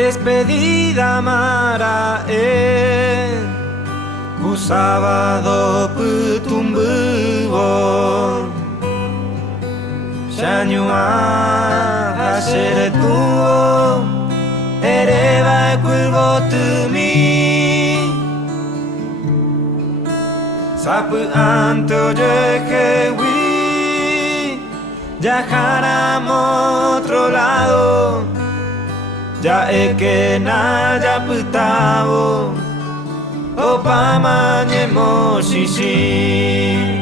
Despedida mara Kusabado putumbubo Shanyua hasere tuo Ereba kulgo tumi Sapu anto jejewi Viajaramos otro lado Ya que naya putavo Opama nyemo shishi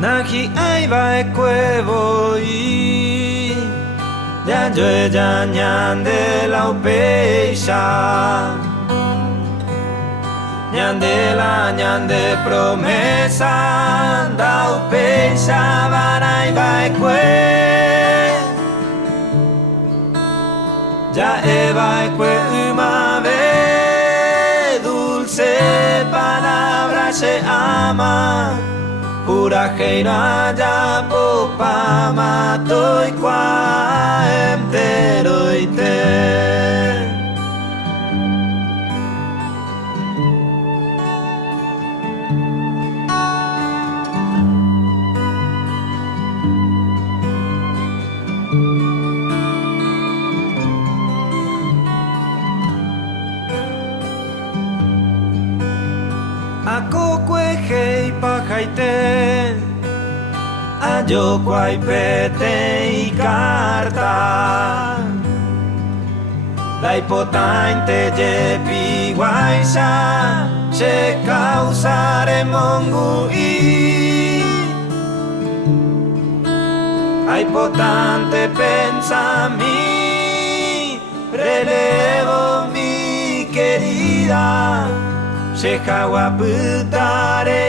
Nahi aiba e cuevo y ya yo ya ñande la upeixa ñande la ñande promesa da upeixa baraiba e cue ya eva e cue uma ve dulce palabra se ama Pura heira ya popa matoi qua enteroite Ako kue hei pajaite Ayo kwai pete y carta La hipotainte je piguaisa Se causare mongu i Hay potente pensa mi Relevo mi querida Se jawa putare